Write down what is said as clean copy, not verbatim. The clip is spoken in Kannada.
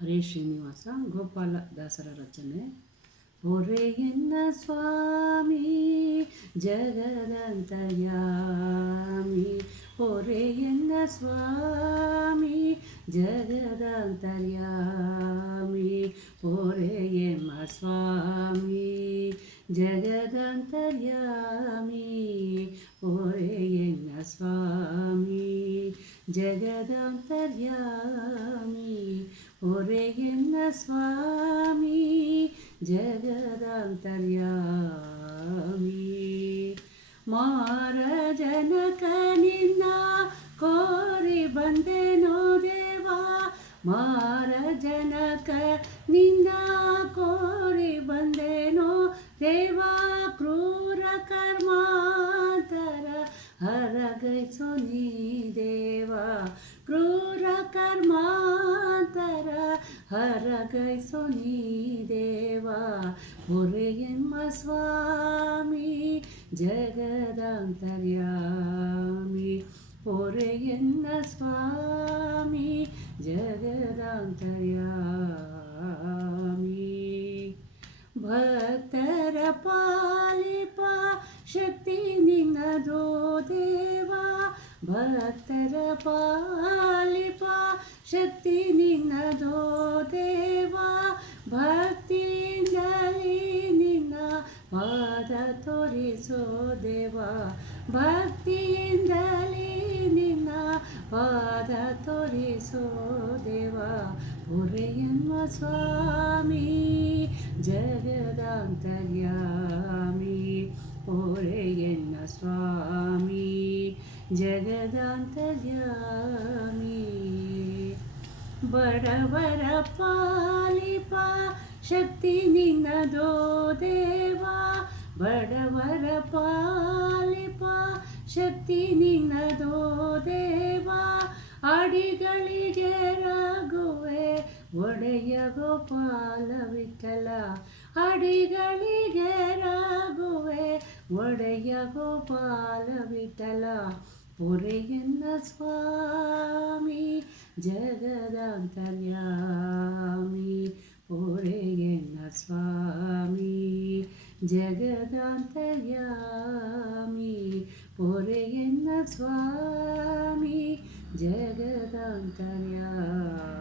ಹರೇ ಶ್ರೀನಿವಾಸ ಗೋಪಾಲ ದಾಸರ ರಚನೆ. ಹೊರೆಯನ್ನ ಸ್ವಾಮಿ ಜಗದಂತರ್ಯಾಮಿ, ಹೊರೆಯನ್ನ ಸ್ವಾಮಿ ಜಗದಂತರ್ಯಾಮಿ, ಹೊರೆಯಮ್ಮ ಸ್ವಾಮಿ ಜಗದಂತರ್ಯಾಮಿ, ಹೊರೆಯನ್ನ ಸ್ವಾಮಿ ಜಗದಂತರ್ಯಾಮಿ, ಹೊರೆಯನ್ನ ಸ್ವಾಮಿ ಜಗದಂತರ್ಯಾಮಿ. ಮಾರ ಜನಕ ನಿನ್ನ ಕೋರಿ ಬಂದೆನೋ ದೇವಾ, ಮಾರ ಜನಕ ನಿನ್ನ ಕೋರಿ ಬಂದೆನೋ ದೇವಾ, ಕ್ರೂರ ಕರ್ಮಾಂತರ ಹರಗೈಸೋ ನೀ ದೇವಾ, ಕ್ರೂರ ಕರ್ಮಾಂತರ ಹರಗೈಸೋ ನೀ ದೇವಾ, ಹೊರೆಯಮ್ಮ ಸ್ವಾಮಿ ಜಗದಂತರ್ಯಾಮಿ, ಹೊರೆಯನ್ನ ಸ್ವಾಮಿ ಜಗದಂತರ್ಯಾಮಿ. ಭಕ್ತರ ಪಾಲಿಪ ಶಕ್ತಿ ನಿನ್ನದೋ ದೇವಾ, ಭಕ್ತರ ಪಾಲಿಪ ಶಕ್ತಿ ನಿನ್ನದೋ ದೇವಾ, ಭಕ್ತಿಯಿಂದಲೇ ನಿನ್ನ ಪಾದ ತೋರಿಸೋ ದೇವಾ, ಭಕ್ತಿಯಿಂದಲೇ ನಿನ್ನ ಪಾದ ತೋರಿಸೋ ದೇವಾ, ಹೊರೆಯಮ್ಮ ಸ್ವಾಮಿ ಜಗದಂತರ್ಯಾಮಿ, ಹೊರೆಯನ್ನ ಸ್ವಾಮಿ ಜಗದಂತರ್ಯಾಮಿ. ಬಡವರ ಪಾಲಿಪ ಶಕ್ತಿ ನಿನ್ನದೋ ದೇವಾ, ಬಡವರ ಪಾಲಿಪ ಶಕ್ತಿ ನಿನ್ನದೋ ದೇವಾ, ಅಡಿಗಳಿಗೆ ರಘುವೆ ಒಡೆಯ ಗೋಪಾಲ ವಿಠಲ, ಅಡಿಗಳಿಗೆ ರಘುವೆ ಒಡೆಯ ಗೋಪಾಲ ವಿಠಲ, ಹೊರೆಯನ್ನ ಸ್ವಾಮಿ ಜಗದಂತರ್ಯಾಮಿ, ಹೊರೆಯನ್ನ ಸ್ವಾಮಿ ಜಗದಂತರ್ಯಾಮಿ, ಹೊರೆಯನ್ನ ಸ್ವಾಮಿ ಜಗದಂತರ್ಯಾಮಿ.